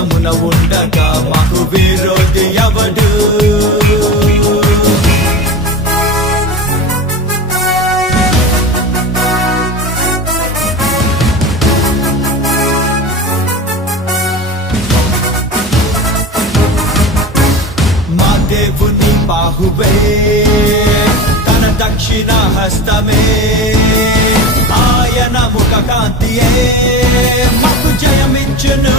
పక్షమున ఉండగా మాకు విరోధి ఎవడు? మా దేవుని బాహువే తన దక్షిణ హస్తమే, ఆయన ముఖ కాంతియే మాకు జయమిచ్చును.